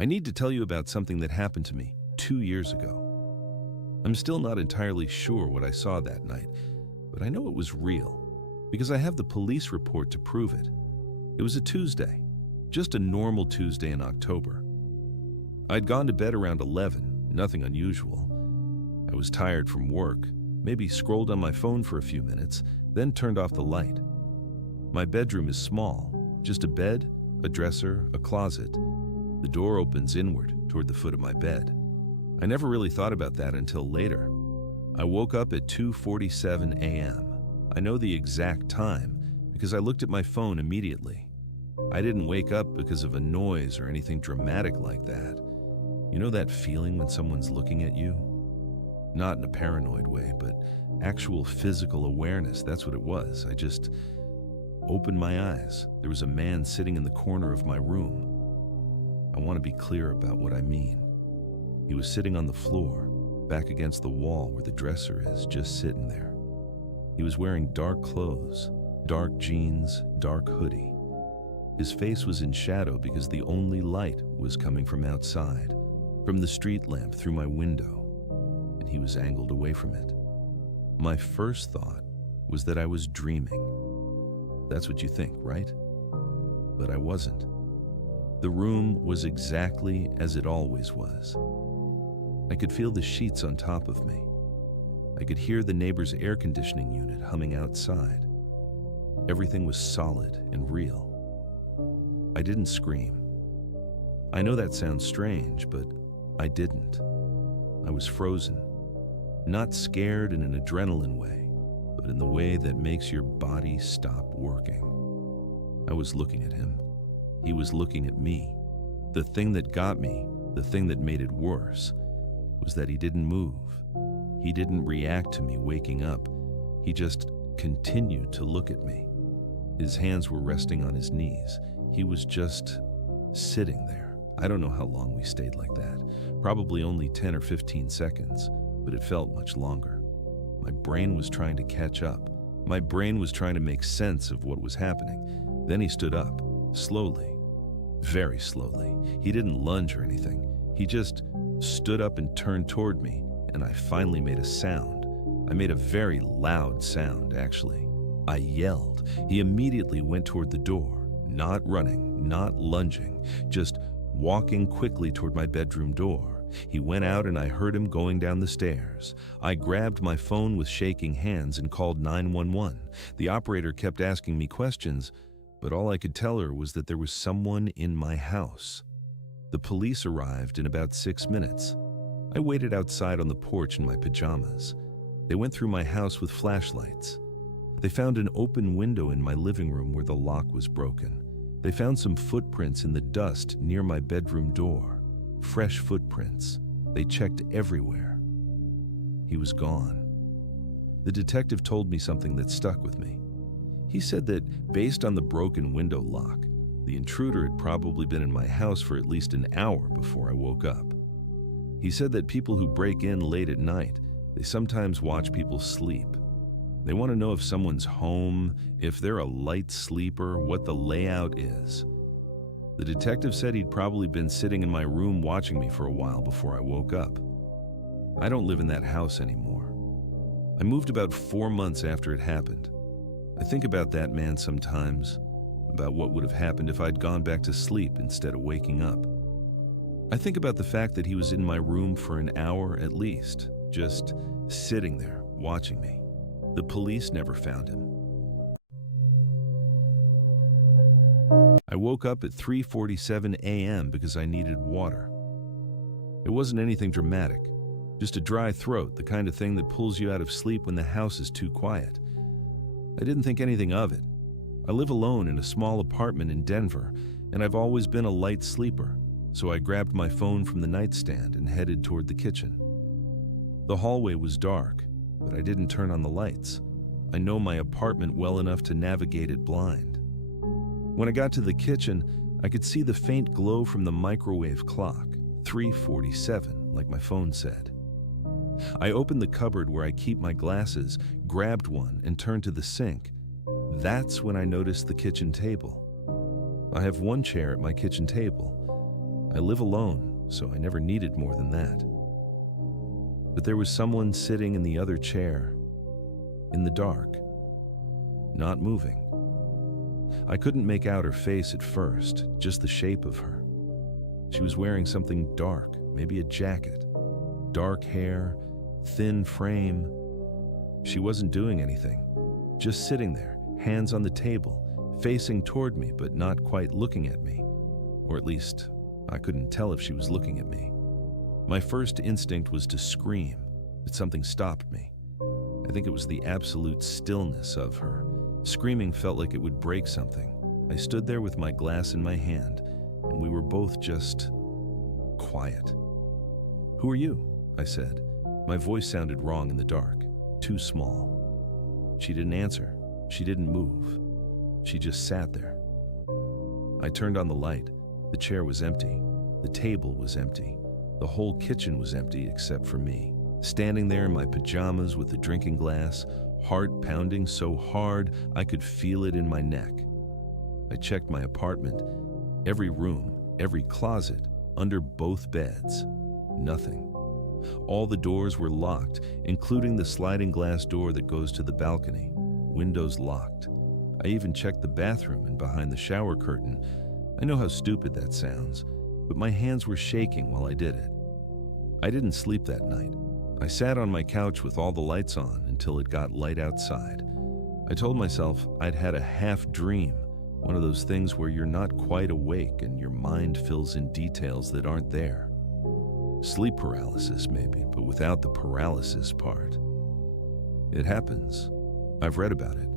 I need to tell you about something that happened to me 2 years ago. I'm still not entirely sure what I saw that night, but I know it was real because I have the police report to prove it. It was a Tuesday, just a normal Tuesday in October. I'd gone to bed around 11, nothing unusual. I was tired from work, maybe scrolled on my phone for a few minutes, then turned off the light. My bedroom is small, just a bed, a dresser, a closet. The door opens inward toward the foot of my bed. I never really thought about that until later. I woke up at 2:47 a.m. I know the exact time because I looked at my phone immediately. I didn't wake up because of a noise or anything dramatic like that. You know that feeling when someone's looking at you? Not in a paranoid way, but actual physical awareness. That's what it was. I just opened my eyes. There was a man sitting in the corner of my room. I want to be clear about what I mean. He was sitting on the floor, back against the wall where the dresser is, just sitting there. He was wearing dark clothes, dark jeans, dark hoodie. His face was in shadow because the only light was coming from outside, from the street lamp through my window, and he was angled away from it. My first thought was that I was dreaming. That's what you think, right? But I wasn't. The room was exactly as it always was. I could feel the sheets on top of me. I could hear the neighbor's air conditioning unit humming outside. Everything was solid and real. I didn't scream. I know that sounds strange, but I didn't. I was frozen. Not scared in an adrenaline way, but in the way that makes your body stop working. I was looking at him. He was looking at me. The thing that got me, the thing that made it worse, was that he didn't move. He didn't react to me waking up. He just continued to look at me. His hands were resting on his knees. He was just sitting there. I don't know how long we stayed like that. Probably only 10 or 15 seconds, but it felt much longer. My brain was trying to catch up. My brain was trying to make sense of what was happening. Then he stood up, slowly, very slowly. He didn't lunge or anything. He just stood up and turned toward me, and I finally made a sound. I made a very loud sound, actually. I yelled. He immediately went toward the door, not running, not lunging, just walking quickly toward my bedroom door. He went out and I heard him going down the stairs. I grabbed my phone with shaking hands and called 911. The operator kept asking me questions, but all I could tell her was that there was someone in my house. The police arrived in about 6 minutes. I waited outside on the porch in my pajamas. They went through my house with flashlights. They found an open window in my living room where the lock was broken. They found some footprints in the dust near my bedroom door. Fresh footprints. They checked everywhere. He was gone. The detective told me something that stuck with me. He said that based on the broken window lock, the intruder had probably been in my house for at least an hour before I woke up. He said that people who break in late at night, they sometimes watch people sleep. They want to know if someone's home, if they're a light sleeper, what the layout is. The detective said he'd probably been sitting in my room watching me for a while before I woke up. I don't live in that house anymore. I moved about 4 months after it happened. I think about that man sometimes, about what would have happened if I'd gone back to sleep instead of waking up. I think about the fact that he was in my room for an hour at least, just sitting there watching me. The police never found him. I woke up at 3:47 a.m. because I needed water. It wasn't anything dramatic, just a dry throat, the kind of thing that pulls you out of sleep when the house is too quiet. I didn't think anything of it. I live alone in a small apartment in Denver, and I've always been a light sleeper, so I grabbed my phone from the nightstand and headed toward the kitchen. The hallway was dark, but I didn't turn on the lights. I know my apartment well enough to navigate it blind. When I got to the kitchen, I could see the faint glow from the microwave clock, 3:47, like my phone said. I opened the cupboard where I keep my glasses, grabbed one, and turned to the sink. That's when I noticed the kitchen table. I have one chair at my kitchen table. I live alone, so I never needed more than that. But there was someone sitting in the other chair, in the dark, not moving. I couldn't make out her face at first, just the shape of her. She was wearing something dark, maybe a jacket. Dark hair, thin frame. She wasn't doing anything, just sitting there, hands on the table, facing toward me but not quite looking at me. Or at least, I couldn't tell if she was looking at me. My first instinct was to scream, but something stopped me. I think it was the absolute stillness of her. Screaming felt like it would break something. I stood there with my glass in my hand, and we were both just quiet. "Who are you?" I said. My voice sounded wrong in the dark, too small. She didn't answer. She didn't move. She just sat there. I turned on the light. The chair was empty. The table was empty. The whole kitchen was empty except for me, standing there in my pajamas with the drinking glass, heart pounding so hard I could feel it in my neck. I checked my apartment, every room, every closet, under both beds. Nothing. All the doors were locked, including the sliding glass door that goes to the balcony. Windows locked. I even checked the bathroom and behind the shower curtain. I know how stupid that sounds, but my hands were shaking while I did it. I didn't sleep that night. I sat on my couch with all the lights on until it got light outside. I told myself I'd had a half dream, one of those things where you're not quite awake and your mind fills in details that aren't there. Sleep paralysis, maybe, but without the paralysis part. It happens. I've read about it.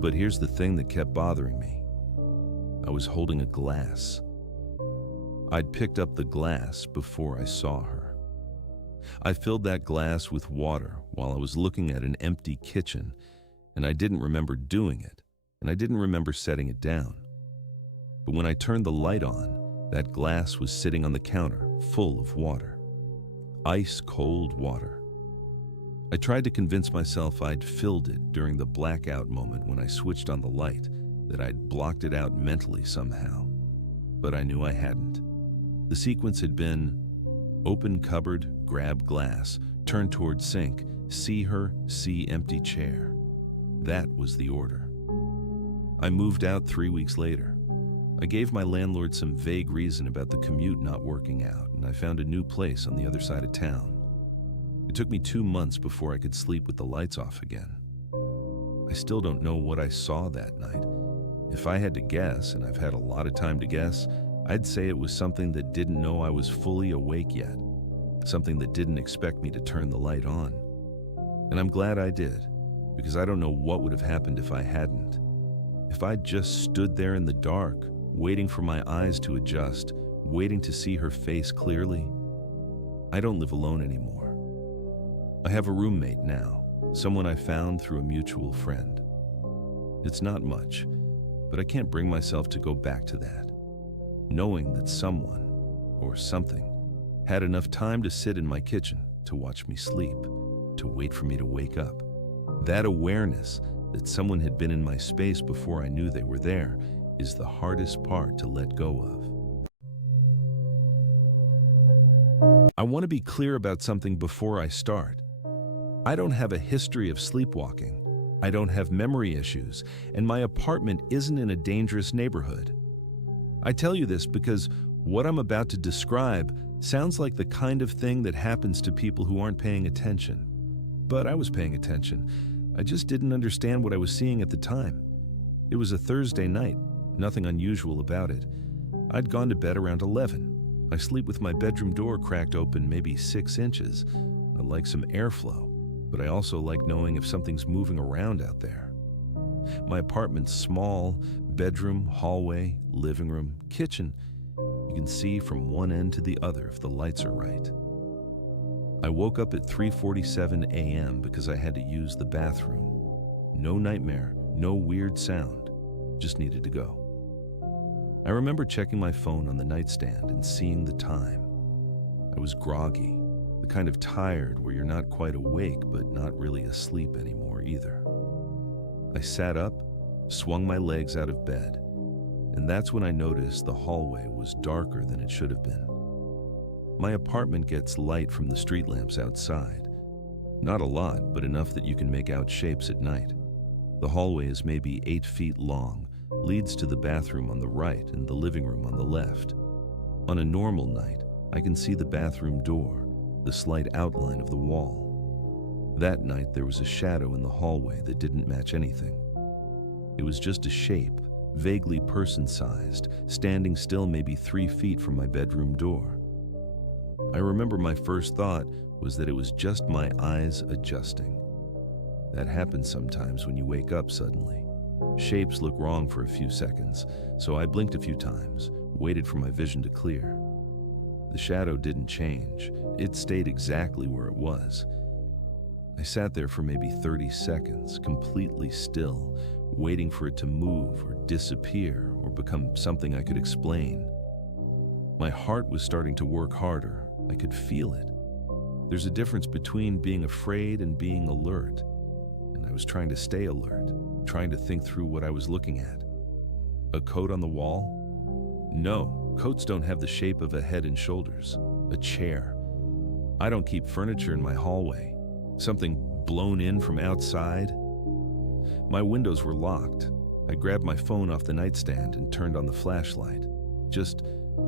But here's the thing that kept bothering me. I was holding a glass. I'd picked up the glass before I saw her. I filled that glass with water while I was looking at an empty kitchen, and I didn't remember doing it, and I didn't remember setting it down. But when I turned the light on, that glass was sitting on the counter, full of water. Ice-cold water. I tried to convince myself I'd filled it during the blackout moment when I switched on the light, that I'd blocked it out mentally somehow. But I knew I hadn't. The sequence had been open cupboard, grab glass, turn toward sink, see her, see empty chair. That was the order. I moved out 3 weeks later. I gave my landlord some vague reason about the commute not working out, and I found a new place on the other side of town. It took me 2 months before I could sleep with the lights off again. I still don't know what I saw that night. If I had to guess, and I've had a lot of time to guess, I'd say it was something that didn't know I was fully awake yet. Something that didn't expect me to turn the light on. And I'm glad I did, because I don't know what would have happened if I hadn't. If I'd just stood there in the dark, waiting for my eyes to adjust, waiting to see her face clearly. I don't live alone anymore. I have a roommate now, someone I found through a mutual friend. It's not much, but I can't bring myself to go back to that. Knowing that someone, or something, had enough time to sit in my kitchen to watch me sleep, to wait for me to wake up. That awareness that someone had been in my space before I knew they were there is the hardest part to let go of. I want to be clear about something before I start. I don't have a history of sleepwalking. I don't have memory issues, and my apartment isn't in a dangerous neighborhood. I tell you this because what I'm about to describe sounds like the kind of thing that happens to people who aren't paying attention. But I was paying attention. I just didn't understand what I was seeing at the time. It was a Thursday night, nothing unusual about it. I'd gone to bed around 11. I sleep with my bedroom door cracked open maybe 6 inches. I like some airflow, but I also like knowing if something's moving around out there. My apartment's small, bedroom, hallway, living room, kitchen. You can see from one end to the other if the lights are right. I woke up at 3:47 a.m. because I had to use the bathroom. No nightmare, no weird sound, just needed to go. I remember checking my phone on the nightstand and seeing the time. I was groggy, the kind of tired where you're not quite awake but not really asleep anymore either. I sat up, swung my legs out of bed, and that's when I noticed the hallway was darker than it should have been. My apartment gets light from the street lamps outside. Not a lot, but enough that you can make out shapes at night. The hallway is maybe 8 feet long, leads to the bathroom on the right and the living room on the left. On a normal night, I can see the bathroom door, the slight outline of the wall. That night, there was a shadow in the hallway that didn't match anything. It was just a shape, vaguely person-sized, standing still maybe 3 feet from my bedroom door. I remember my first thought was that it was just my eyes adjusting. That happens sometimes when you wake up suddenly. Shapes look wrong for a few seconds, so I blinked a few times, waited for my vision to clear. The shadow didn't change. It stayed exactly where it was. I sat there for maybe 30 seconds, completely still, waiting for it to move or disappear or become something I could explain. My heart was starting to work harder. I could feel it. There's a difference between being afraid and being alert, and I was trying to stay alert, trying to think through what I was looking at. A coat on the wall? No, coats don't have the shape of a head and shoulders. A chair. I don't keep furniture in my hallway. Something blown in from outside. My windows were locked. I grabbed my phone off the nightstand and turned on the flashlight. Just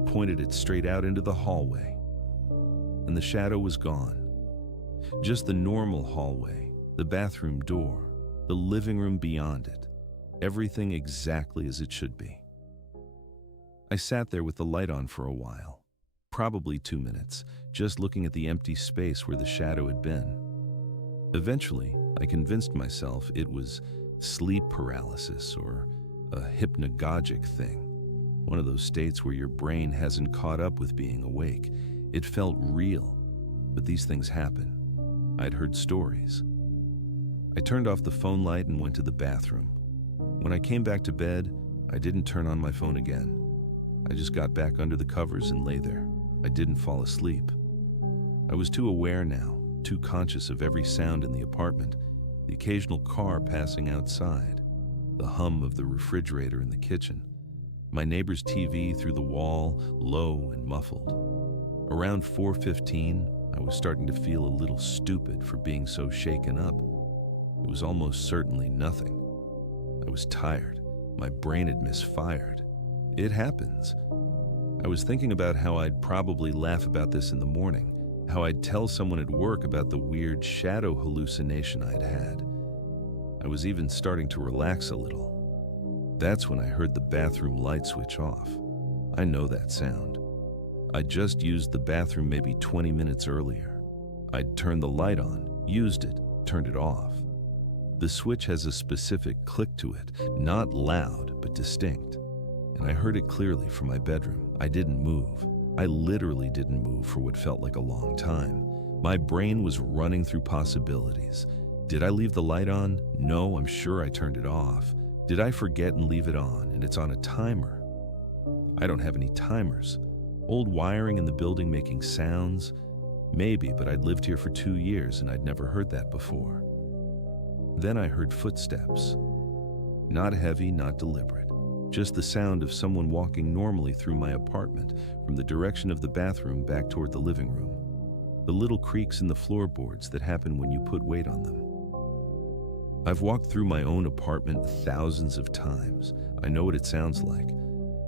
pointed it straight out into the hallway. And the shadow was gone. Just the normal hallway, the bathroom door, the living room beyond it. Everything exactly as it should be. I sat there with the light on for a while, probably 2 minutes, just looking at the empty space where the shadow had been. Eventually, I convinced myself it was sleep paralysis or a hypnagogic thing, one of those states where your brain hasn't caught up with being awake. It felt real, but these things happen. I'd heard stories. I turned off the phone light and went to the bathroom. When I came back to bed, I didn't turn on my phone again. I just got back under the covers and lay there. I didn't fall asleep. I was too aware now, too conscious of every sound in the apartment, the occasional car passing outside, the hum of the refrigerator in the kitchen, my neighbor's TV through the wall, low and muffled. Around 4:15, I was starting to feel a little stupid for being so shaken up. It was almost certainly nothing. I was tired. My brain had misfired. It happens. I was thinking about how I'd probably laugh about this in the morning, how I'd tell someone at work about the weird shadow hallucination I'd had. I was even starting to relax a little. That's when I heard the bathroom light switch off. I know that sound. I'd just used the bathroom maybe 20 minutes earlier. I'd turned the light on, used it, turned it off. The switch has a specific click to it, not loud, but distinct. And I heard it clearly from my bedroom. I didn't move. I literally didn't move for what felt like a long time. My brain was running through possibilities. Did I leave the light on? No, I'm sure I turned it off. Did I forget and leave it on, and it's on a timer? I don't have any timers. Old wiring in the building making sounds? Maybe, but I'd lived here for 2 years and I'd never heard that before. Then I heard footsteps. Not heavy, not deliberate. Just the sound of someone walking normally through my apartment from the direction of the bathroom back toward the living room. The little creaks in the floorboards that happen when you put weight on them. I've walked through my own apartment thousands of times. I know what it sounds like.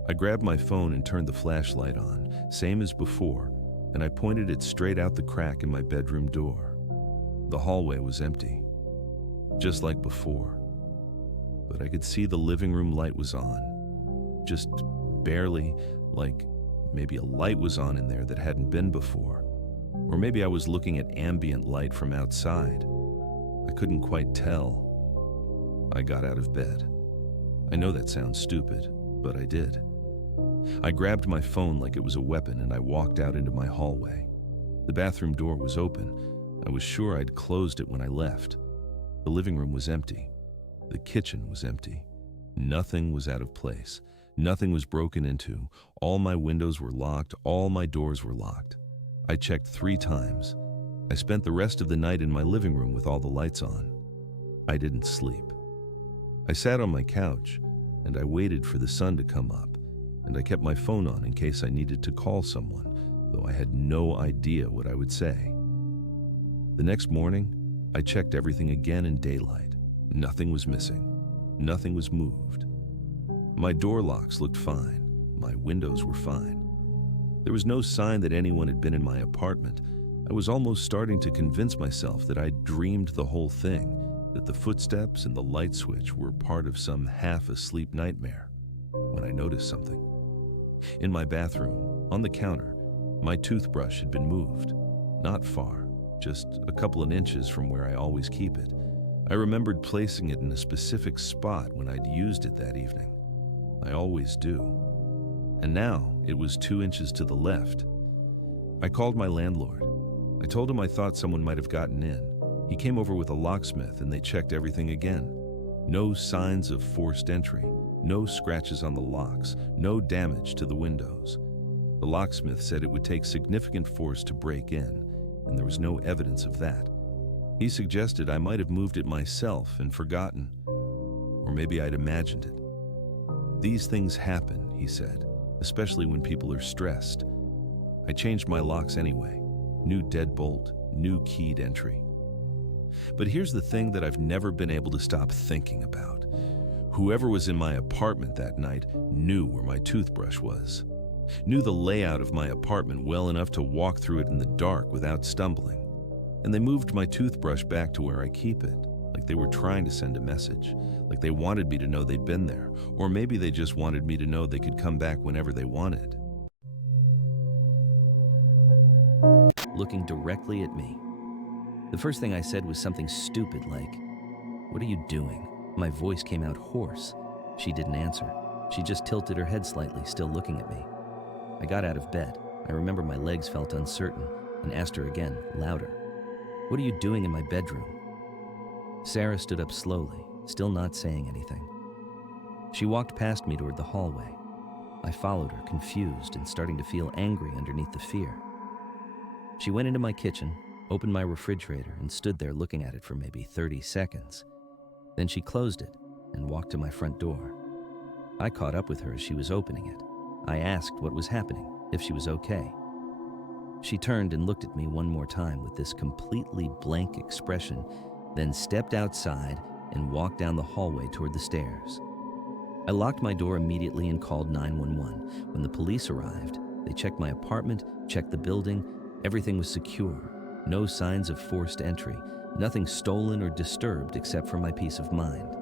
I grabbed my phone and turned the flashlight on, same as before, and I pointed it straight out the crack in my bedroom door. The hallway was empty, just like before, but I could see the living room light was on, just barely, like maybe a light was on in there that hadn't been before, or maybe I was looking at ambient light from outside. I couldn't quite tell. I got out of bed. I know that sounds stupid, but I did. I grabbed my phone like it was a weapon and I walked out into my hallway. The bathroom door was open. I was sure I'd closed it when I left. The living room was empty. The kitchen was empty. Nothing was out of place. Nothing was broken into. All my windows were locked. All my doors were locked. I checked 3 times. I spent the rest of the night in my living room with all the lights on. I didn't sleep. I sat on my couch and I waited for the sun to come up. and I kept my phone on in case I needed to call someone, though I had no idea what I would say. The next morning, I checked everything again in daylight. Nothing was missing. Nothing was moved. My door locks looked fine. My windows were fine. There was no sign that anyone had been in my apartment. I was almost starting to convince myself that I'd dreamed the whole thing, that the footsteps and the light switch were part of some half-asleep nightmare, when I noticed something. In my bathroom, on the counter, my toothbrush had been moved. Not far, just a couple of inches from where I always keep it. I remembered placing it in a specific spot when I'd used it that evening. I always do. And now it was 2 inches to the left. I called my landlord. I told him I thought someone might have gotten in. He came over with a locksmith and they checked everything again. No signs of forced entry, no scratches on the locks, no damage to the windows. The locksmith said it would take significant force to break in, and there was no evidence of that. He suggested I might have moved it myself and forgotten, or maybe I'd imagined it. These things happen, he said, especially when people are stressed. I changed my locks anyway. New deadbolt, new keyed entry. But here's the thing that I've never been able to stop thinking about. Whoever was in my apartment that night knew where my toothbrush was, knew the layout of my apartment well enough to walk through it in the dark without stumbling. And they moved my toothbrush back to where I keep it, like they were trying to send a message, like they wanted me to know they'd been there, or maybe they just wanted me to know they could come back whenever they wanted. Looking directly at me. The first thing I said was something stupid like, "What are you doing?" My voice came out hoarse. She didn't answer. She just tilted her head slightly, still looking at me. I got out of bed. I remember my legs felt uncertain and asked her again, louder, "What are you doing in my bedroom?" Sarah stood up slowly, still not saying anything. She walked past me toward the hallway. I followed her, confused and starting to feel angry underneath the fear. She went into my kitchen, opened my refrigerator, and stood there looking at it for maybe 30 seconds. Then she closed it and walked to my front door. I caught up with her as she was opening it. I asked what was happening, if she was okay. She turned and looked at me one more time with this completely blank expression, then stepped outside and walked down the hallway toward the stairs. I locked my door immediately and called 911. When the police arrived, they checked my apartment, checked the building. Everything was secure. No signs of forced entry, nothing stolen or disturbed except for my peace of mind.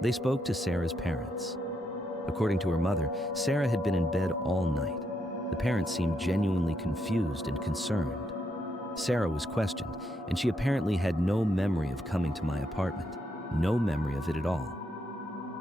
They spoke to Sarah's parents. According to her mother, Sarah had been in bed all night. The parents seemed genuinely confused and concerned. Sarah was questioned, and she apparently had no memory of coming to my apartment. No memory of it at all.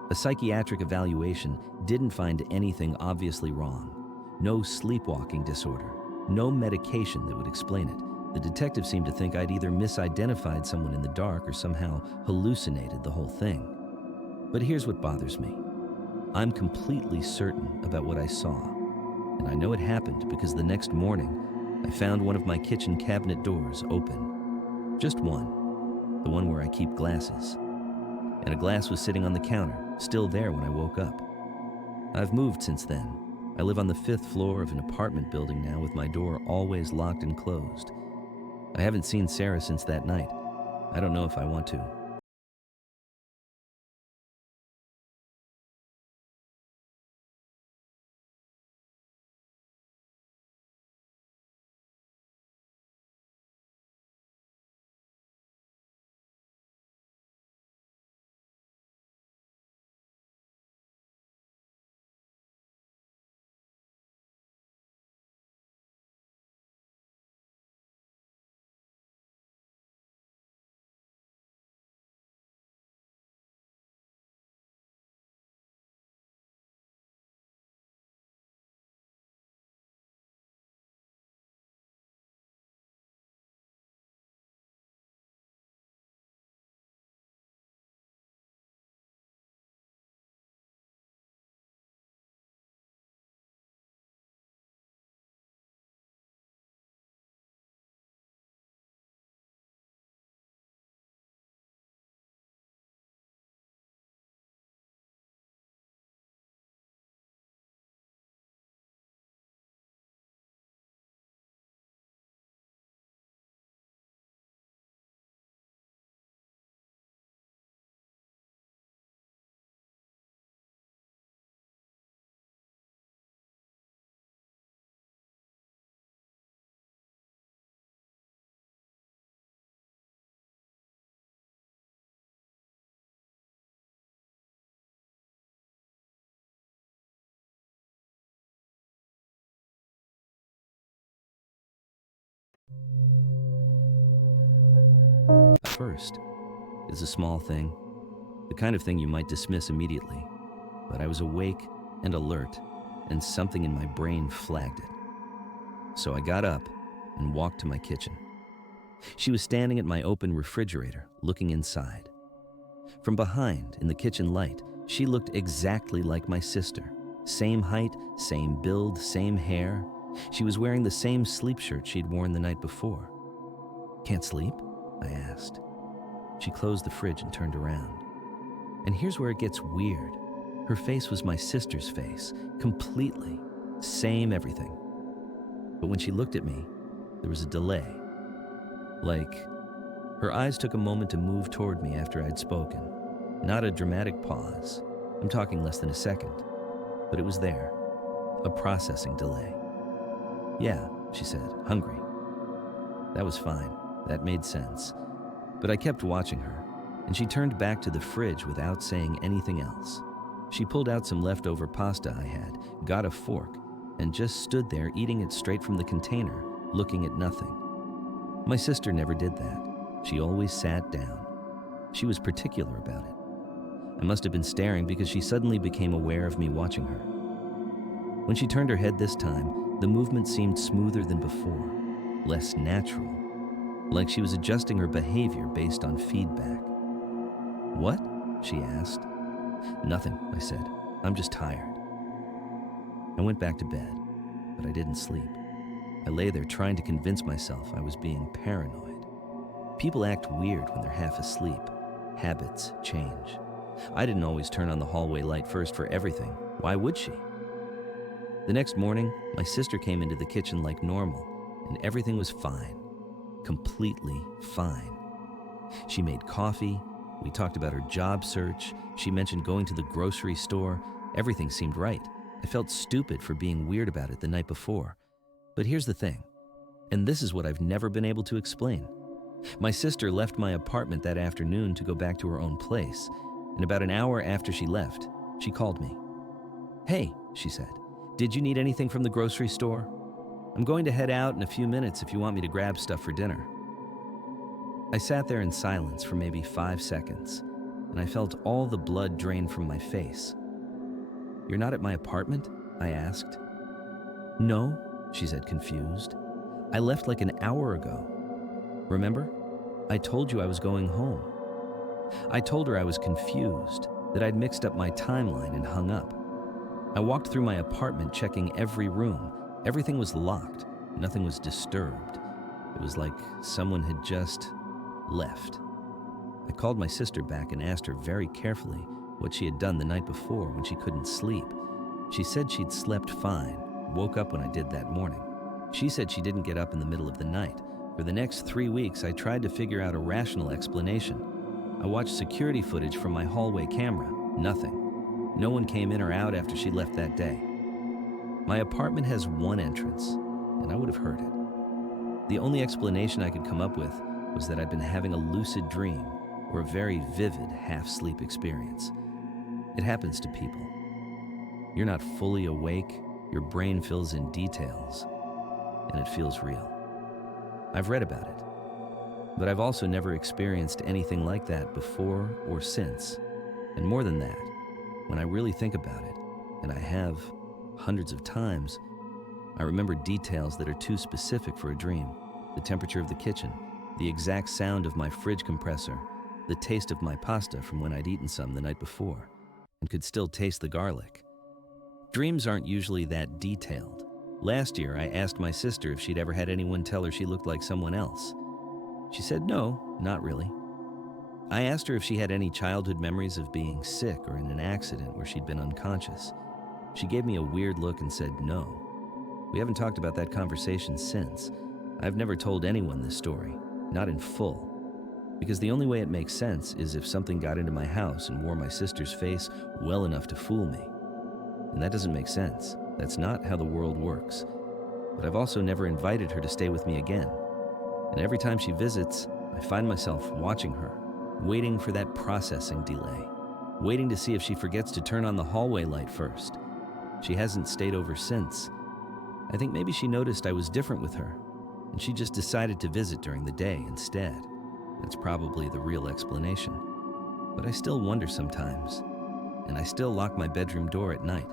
A psychiatric evaluation didn't find anything obviously wrong. No sleepwalking disorder. No medication that would explain it. The detective seemed to think I'd either misidentified someone in the dark or somehow hallucinated the whole thing. But here's what bothers me. I'm completely certain about what I saw. And I know it happened because the next morning, I found one of my kitchen cabinet doors open. Just one. The one where I keep glasses. And a glass was sitting on the counter, still there when I woke up. I've moved since then. I live on the 5th floor of an apartment building now with my door always locked and closed. I haven't seen Sarah since that night. I don't know if I want to. At first, it's a small thing, the kind of thing you might dismiss immediately. But I was awake and alert, and something in my brain flagged it. So I got up and walked to my kitchen. She was standing at my open refrigerator, looking inside. From behind, in the kitchen light, she looked exactly like my sister. Same height, same build, same hair. She was wearing the same sleep shirt she'd worn the night before. "Can't sleep?" I asked. She closed the fridge and turned around. And here's where it gets weird. Her face was my sister's face, completely. Same everything. But when she looked at me, there was a delay. Like, her eyes took a moment to move toward me after I'd spoken. Not a dramatic pause. I'm talking less than a second. But it was there. A processing delay. "Yeah," she said, "hungry." That was fine. That made sense. But I kept watching her, and she turned back to the fridge without saying anything else. She pulled out some leftover pasta I had, got a fork, and just stood there eating it straight from the container, looking at nothing. My sister never did that. She always sat down. She was particular about it. I must have been staring because she suddenly became aware of me watching her. When she turned her head this time, the movement seemed smoother than before, less natural, like she was adjusting her behavior based on feedback. "What?" she asked. "Nothing," I said. "I'm just tired." I went back to bed, but I didn't sleep. I lay there trying to convince myself I was being paranoid. People act weird when they're half asleep. Habits change. I didn't always turn on the hallway light first for everything. Why would she? The next morning, my sister came into the kitchen like normal, and everything was fine. Completely fine. She made coffee. We talked about her job search. She mentioned going to the grocery store. Everything seemed right. I felt stupid for being weird about it the night before. But here's the thing, and this is what I've never been able to explain. My sister left my apartment that afternoon to go back to her own place, and about an hour after she left, she called me. "Hey," she said, "did you need anything from the grocery store? I'm going to head out in a few minutes if you want me to grab stuff for dinner." I sat there in silence for maybe 5 seconds, and I felt all the blood drain from my face. "You're not at my apartment?" I asked. "No," she said, confused. "I left like an hour ago. Remember? I told you I was going home." I told her I was confused, that I'd mixed up my timeline and hung up. I walked through my apartment checking every room. Everything was locked. Nothing was disturbed. It was like someone had just left. I called my sister back and asked her very carefully what she had done the night before when she couldn't sleep. She said she'd slept fine, woke up when I did that morning. She said she didn't get up in the middle of the night. For the next 3 weeks, I tried to figure out a rational explanation. I watched security footage from my hallway camera. Nothing. No one came in or out after she left that day. My apartment has one entrance, and I would have heard it. The only explanation I could come up with was that I'd been having a lucid dream or a very vivid half-sleep experience. It happens to people. You're not fully awake, your brain fills in details, and it feels real. I've read about it, but I've also never experienced anything like that before or since. And more than that, when I really think about it, and I have hundreds of times, I remember details that are too specific for a dream. The temperature of the kitchen, the exact sound of my fridge compressor, the taste of my pasta from when I'd eaten some the night before, and could still taste the garlic. Dreams aren't usually that detailed. Last year, I asked my sister if she'd ever had anyone tell her she looked like someone else. She said no, not really. I asked her if she had any childhood memories of being sick or in an accident where she'd been unconscious. She gave me a weird look and said no. We haven't talked about that conversation since. I've never told anyone this story, not in full. Because the only way it makes sense is if something got into my house and wore my sister's face well enough to fool me. And that doesn't make sense. That's not how the world works. But I've also never invited her to stay with me again. And every time she visits, I find myself watching her, waiting for that processing delay, waiting to see if she forgets to turn on the hallway light first. She hasn't stayed over since. I think maybe she noticed I was different with her. and she just decided to visit during the day instead. That's probably the real explanation. But I still wonder sometimes, and I still lock my bedroom door at night.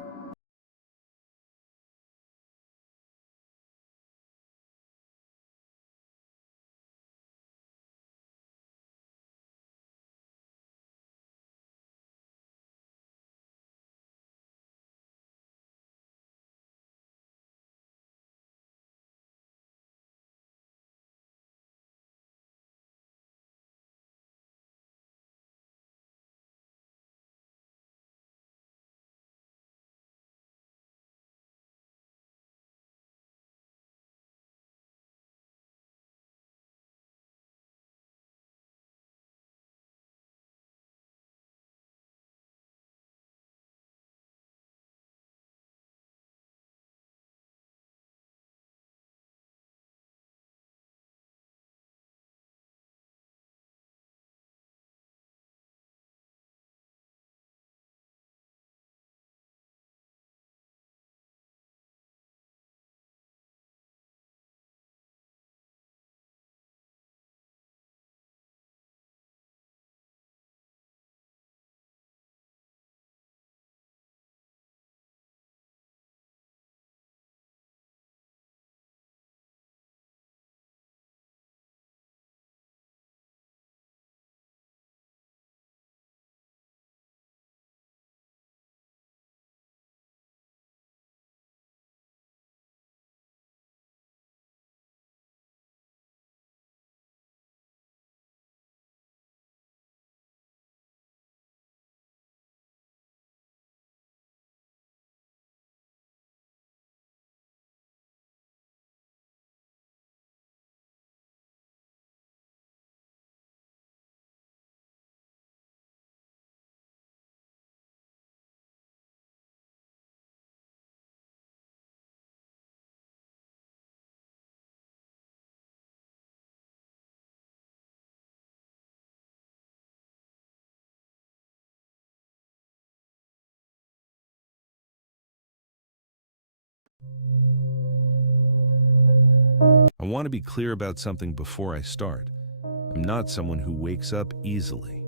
I want to be clear about something before I start. I'm not someone who wakes up easily.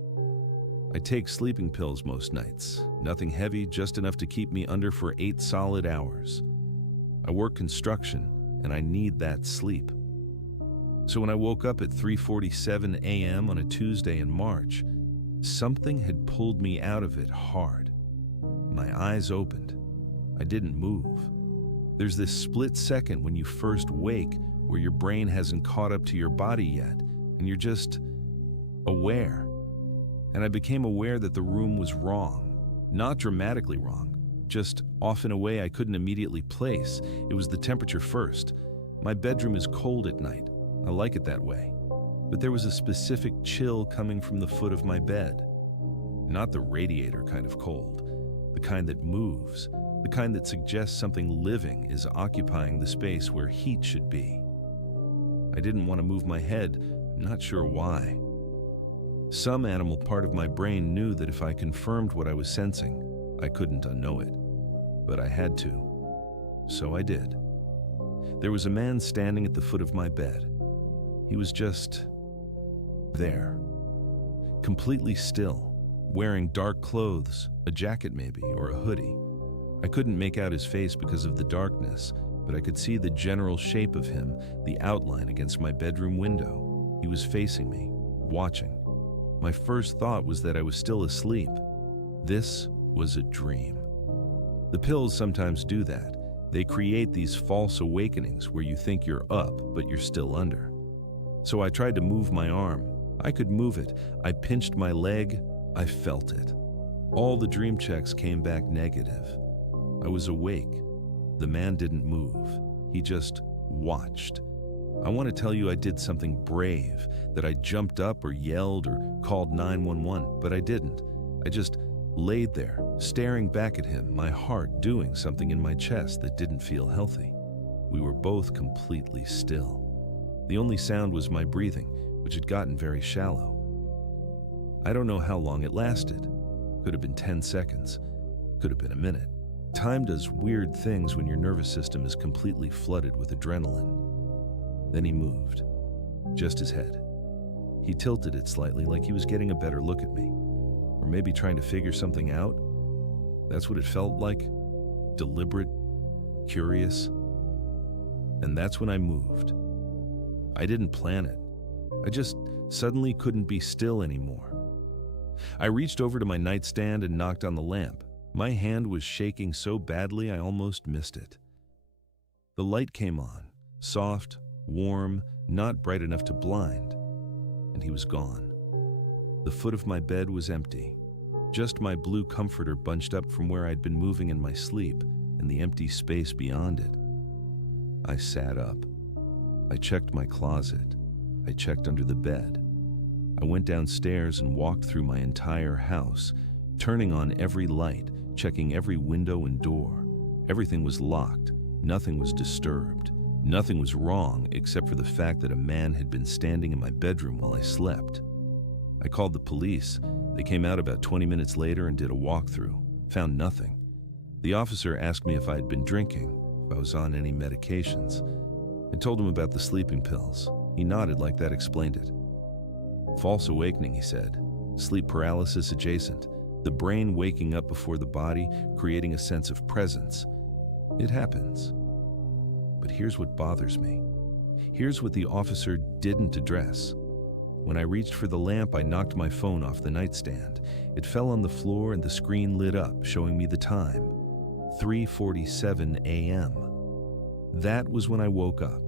I take sleeping pills most nights. Nothing heavy, just enough to keep me under for 8 solid hours. I work construction, and I need that sleep. So when I woke up at 3:47 a.m. on a Tuesday in March, something had pulled me out of it hard. My eyes opened. I didn't move. There's this split second when you first wake where your brain hasn't caught up to your body yet, and you're just aware. And I became aware that the room was wrong. Not dramatically wrong, just off in a way I couldn't immediately place. It was the temperature first. My bedroom is cold at night. I like it that way. But there was a specific chill coming from the foot of my bed. Not the radiator kind of cold, the kind that moves, the kind that suggests something living is occupying the space where heat should be. I didn't want to move my head, I'm not sure why. Some animal part of my brain knew that if I confirmed what I was sensing, I couldn't unknow it. But I had to. So I did. There was a man standing at the foot of my bed. He was just there, completely still, wearing dark clothes, a jacket maybe, or a hoodie. I couldn't make out his face because of the darkness, but I could see the general shape of him, the outline against my bedroom window. He was facing me, watching. My first thought was that I was still asleep. This was a dream. The pills sometimes do that. They create these false awakenings where you think you're up, but you're still under. So I tried to move my arm. I could move it. I pinched my leg. I felt it. All the dream checks came back negative. I was awake. The man didn't move. He just watched. I want to tell you I did something brave, that I jumped up or yelled or called 911, but I didn't. I just laid there, staring back at him, my heart doing something in my chest that didn't feel healthy. We were both completely still. The only sound was my breathing, which had gotten very shallow. I don't know how long it lasted. Could have been 10 seconds. Could have been a minute. Time does weird things when your nervous system is completely flooded with adrenaline. Then he moved. Just his head. He tilted it slightly like he was getting a better look at me. Or maybe trying to figure something out. That's what it felt like. Deliberate, curious. And that's when I moved. I didn't plan it. I just suddenly couldn't be still anymore. I reached over to my nightstand and knocked on the lamp. My hand was shaking so badly I almost missed it. The light came on, soft, warm, not bright enough to blind, and he was gone. The foot of my bed was empty, just my blue comforter bunched up from where I'd been moving in my sleep and the empty space beyond it. I sat up. I checked my closet. I checked under the bed. I went downstairs and walked through my entire house, turning on every light, checking every window and door. Everything was locked. Nothing was disturbed. Nothing was wrong except for the fact that a man had been standing in my bedroom while I slept. I called the police. They came out about 20 minutes later and did a walkthrough. Found nothing. The officer asked me if I had been drinking, if I was on any medications. I told him about the sleeping pills. He nodded like that explained it. False awakening, he said. Sleep paralysis adjacent. The brain waking up before the body, creating a sense of presence. It happens. But here's what bothers me. Here's what the officer didn't address. When I reached for the lamp, I knocked my phone off the nightstand. It fell on the floor and the screen lit up, showing me the time. 3:47 a.m. That was when I woke up.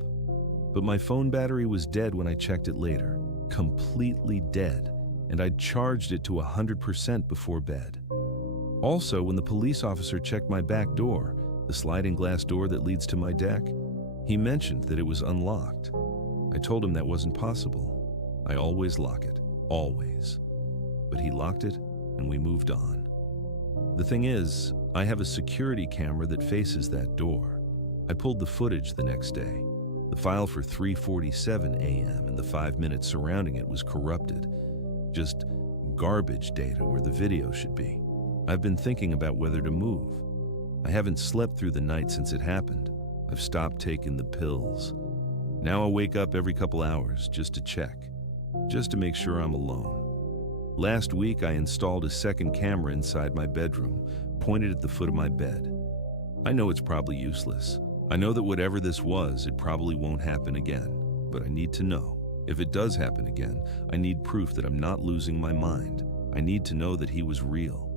But my phone battery was dead when I checked it later. Completely dead. And I'd charged it to 100% before bed. Also, when the police officer checked my back door, the sliding glass door that leads to my deck, he mentioned that it was unlocked. I told him that wasn't possible. I always lock it, always. But he locked it, and we moved on. The thing is, I have a security camera that faces that door. I pulled the footage the next day. The file for 3:47 a.m. and the 5 minutes surrounding it was corrupted. Just garbage data where the video should be. I've been thinking about whether to move. I haven't slept through the night since it happened. I've stopped taking the pills. Now I wake up every couple hours just to check, just to make sure I'm alone. Last week I installed a second camera inside my bedroom, pointed at the foot of my bed. I know it's probably useless. I know that whatever this was, it probably won't happen again, but I need to know. If it does happen again, I need proof that I'm not losing my mind. I need to know that he was real.